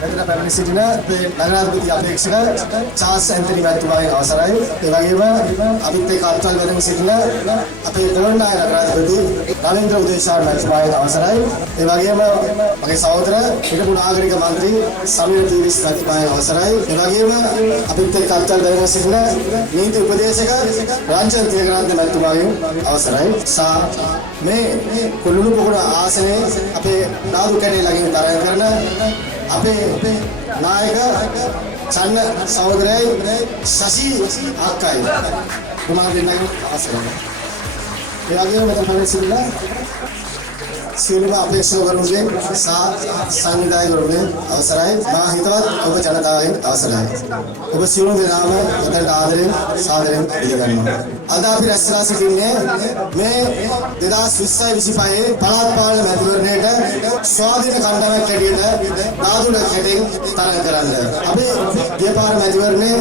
මෙතන පැමිණ සිටින අපේ නගරාධිපති අධ්‍යක්ෂක චාල්ස් ඇන්තනි මැතිතුමාගේ අවසරයි. ඒ වගේම අපිත් එක්ක අත්වල වැඩම සිටින අපේ කොළොන්නාය නගරාධිපති රවීන්ද්‍ර උදේශාර මැතිතුමාගේ අවසරයි. ඒ වගේම මගේ සහෝදර හිටපු නාගරික මන්ත්‍රී සමීර තීරිස් මැතිතුමාගේ අවසරයි. ඒ වගේම අපිත් එක්ක අත්වල වැඩම සිටින නීති උපදේශක රංජන් තිලකරත්න මැතිතුමාගේ අවසරයි. මේ කුළුණු පොකුණ ආසනයේ අපේ දාදු කැටේ ළඟින් තරඟ කරන අපේ නායක චන්න සහෝදරයයි ශෂි අක්කයි තුමා දෙන්නගේ අවසරයි. ඒ වගේම මෙතන පරිසිරලා සියලුම අපේක්ෂකවරුන්ගේ සංවිධායකවරුන්ගේ අවසරයි. මා හිතවත් ඔබ ජනතාවගෙන් අවසරයි. ඔබ සියලු දෙනාම මෙතනට ආදරයෙන් සාදරයෙන් පිළිගන්නවා. අද අපි රැස්ලා සිටින්නේ මේ 2020-25 පළාත් පාලන මැතිවරණයට ස්වාධීන කණ්ඩායමක් හැටියට දාදුල කැටෙන් තරඟ කරන්න. අපි ගිය පාර මැතිවරණේ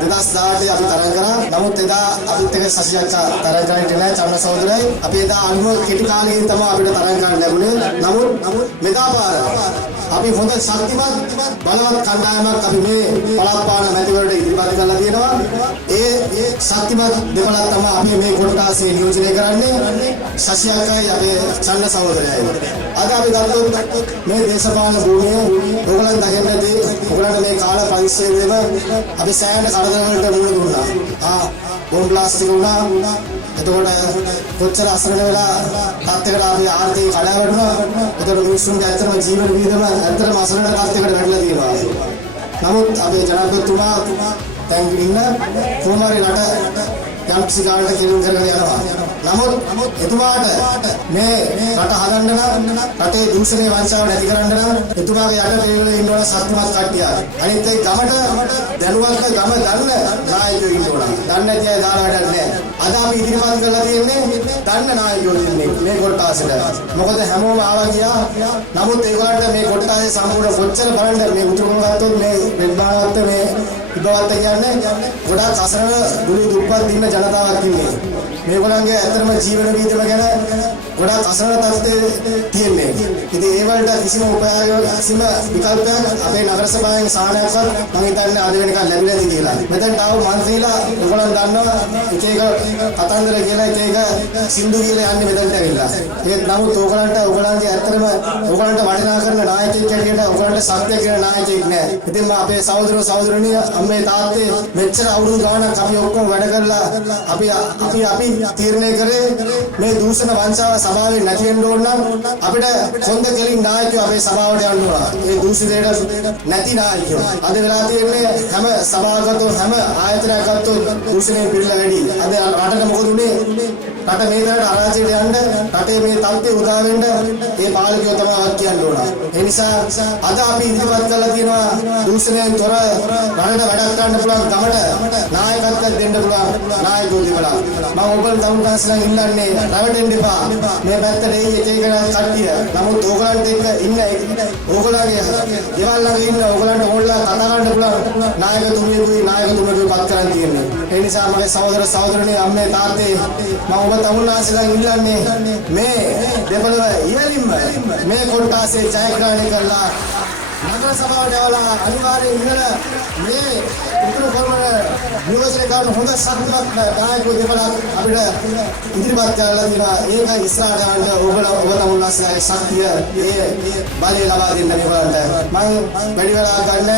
2018 අපි තරඟ කරා. නමුත් එදා අපිත් එක්ක සසියක්ක තරඟ කරන්නේ නැහැ චන්න සහෝදරයි. අපි එදා අනුව කෙටි කාලෙකින් තමයි අපිට තරඟ කරන්න ලැබුණේ. නමුත් මෙදා පාර අපි හොඳ ශක්තිමත් බලවත් කණ්ඩායමක් අපි මේ පළාත් පාලන මැතිවරණයට ඉදිරිපත් කරලා තියෙනවා. ඒ ශක්තිමත් දෙපළක් තමයි අපි මේ කොට්ටාසේ නියෝජනය කරන්නේ. ශෂියක්කයි අපේ චන්න සහෝදරයයි. අද අපි ගත්තොත් මේ දේශපාලන භූමිය ඔයගලන් දකින්න ඇති. ඔයගලන්ට මේ කාල පරිශ්‍රයේම අපි සෑහෙන කරදර වලට මුහුණ දුන්නා. බෝම්බ් බ්ලාස්ට් වුණා. එතකොට කොච්චර අසරණ වෙලා තාත්තකට අපි ආර්ථික කඩා වැටුණා. එතකොට මිනිස්සුන්ගේ ඇත්තම ජීවන වියදම ඇත්තටම අසරණ තාත්තකට වැටලා තියෙනවා. නමුත් අපේ ජනාධිපතිතුමා දැන් ඉන්න කොහොමරි රට යම් කිසි කාලයකට කෙලින් කරගෙන යනවා. නමුත් එතුමාට මේ රට හදන්න නම් රටේ දූෂණය වංචාව නැති කරන්න නම් එතුමාගේ යට පෙරේ ඉන්න ඕන ශක්තිමත් කට්ටිය. අනිත් ඒ ගමට දැනුවත් ගම දන්න නායකයෝ ඉන්න ඕන. දන්නේ නැති අය දාලා වැඩක් නැහැ. අද අපි ඉදිරිපත් කරලා තියෙන්නේ දන්න නායකයෝ ඉන්නේ මේ කොට්ටාසෙට. මොකද හැමෝම ආවා ගියා. නමුත් ඒගොල්ලන්ට මේ කොට්ටාසේ සම්පූර්ණ කොච්චර බලන්න මේ උතුරුම ගත්තොත් මේ වෙද්දාගත්ත මේ ඉබවත් කියන්නේ ගොඩක් අසරණ දුලි දුප්පත් ඉන්න ජනතාවක් ඉන්නේ. මේගොල්ලන්ගේ ඇත්තම ජීවන වියදම ගැන ගොඩක් අසරණ තත්ත්වයේ තියෙන්නේ. ඉතින් ඒ වලට කිසිම උපායයක් කිසිම විකල්පයක් අපේ නගර සභාවෙන් සාහනයක්වත් මම හිතන්නේ අද වෙනකන් ලැබිලා නැති කියලා. මෙතෙන් තාම මන්ත්‍රීලා ඔයගොල්ලන් දන්නවා එක එක කතන්දර කියලා එක එක සින්දු කියලා යන්නේ මෙතෙන්ට ඇවිල්ලා. ඒත් නමුත් ඔයගොල්ලන්ගේ ඇත්තම ඔයගොල්ලන්ට වටිනා කරන නායකයෙක් හැටියට ඔයගොල්ලන්ට සත්‍ය කියන නායකයෙක් නෑ. ඉතින් මම අපේ සහෝදර සහෝදරණිය අම්මේ තාත්තේ මෙච්චර අවුරුදු ගාණක් අපි ඔක්කොම වැඩ කරලා අපි තීරණය කරේ මේ දූෂණ වංචාව සභාවේ නැති වෙන්න ඕන නම් අපිට හොඳ කෙලින් නායකයෝ අපේ සභාවට යන්න ඕන. මේ දූෂිතයට නැති නායකයෝ. අද වෙලා තියෙන්නේ හැම සභාවකටම හැම ආයතනයක් ගත්තොත් දූෂණය පිළිලා වැඩි. අද රටට මොකද උනේ? රට මේ තරට අරාජයට යන්න රටේ මේ තත්ත්වය උදා වෙන්න මේ පාලකයෝ තමයි වත් කියන්න ඕන. ඒ නිසා අද අපි ඉදිරිපත් කරලා තියෙනවා දූෂණයෙන් තොර රටට වැඩක් ගන්න පුළුවන් ගමට නායකත්වයක් දෙන්න පුළුවන් නායකයෝ දෙවලා. මම ඔබට තමුන්ලාස්ලා ඉල්ලන්නේ රැවටෙන්න එපා. මේ පැත්තට එයි එක එක කට්ටිය. නමුත් ඕගලන්ට එක්ක ඉන්න ඕගලගේ දේවල් ළඟ ඉන්න ඕගලන්ට ඕල්ලා කතා කරන්න පුළුවන් නායකතුමියකුයි පත් කරන් තියෙන්නේ. ඒ නිසා මගේ සහෝදර සහෝදරණේ අම්මේ තාත්තේ මම ඔබ තමුන්ලාස්ලා ඉල්ලන්නේ මේ දෙපළ ඉහළින්ම මේ කොට්ටාසේ ජයග්‍රහණය කරලා නගර සභාවට යවලා අනිවාර්යයෙන් ඉඳලා මේ උතුරු කොළඹ නියෝජනය කරන හොඳ ශක්තිමත් නායකයෝ දෙපළක් අපිට ඉදිරිපත් කරලා තියෙනවා. ඒක ඉස්සරහට යන්න ඔබ තමුන්ලාස්ලාගේ ශක්තිය ඒ බලය ලබා දෙන්න මේගොල්ලන්ට. මම වැඩි වෙලා ගන්න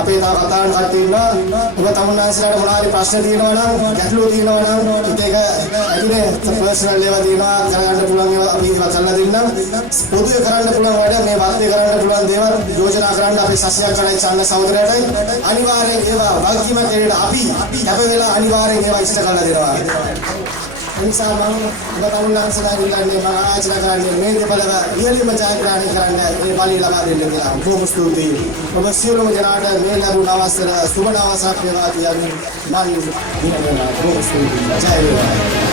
අපේ තව කතාවන් කට්ටිය ඉන්නවා. ඔබ තමුන්ලාස්ලාට මොනවා හරි ප්‍රශ්න තියෙනවා නම් ගැටලු තියෙනවා නම් එක ඇතුලේ පර්සනල් ඒවා තියෙනවා කරගන්න පුළුවන් ඒවා අපි ඉදිරිපත් කරලා දෙන්නම්. පොදුවේ කරන්න පුළුවන් වැඩ මේ වත්තේ කරන්න පුළුවන් දේවල් යෝජනා කරන්න අපේ සස්යකරයි චන්න සහෝදරයටයි අනිවාර්යෙන් ඒවා වගකීමක් ඇරෙන්න අපි කැප වෙලා අනිවාර්යෙන් ඒවා ඉෂ්ට කරලා දෙනවා. ඒ නිසා මම ඔබ තමුන්ලාන්සලා ඉල්ලන්නේ මම ආයෝජන කරන්නේ මේ දෙපළව ඉහළින්ම ජයග්‍රහණය කරන්න ඒ බලය ලබා දෙන්න කියලා. බොහොම ස්තුතියි. ඔබ සියලුම දෙනාට මේ ලැබුණ අවසර සුබ අවසරක් වේවා කියලා මම දිනනවා. බොහොම ස්තුතියි. ජය වේවා.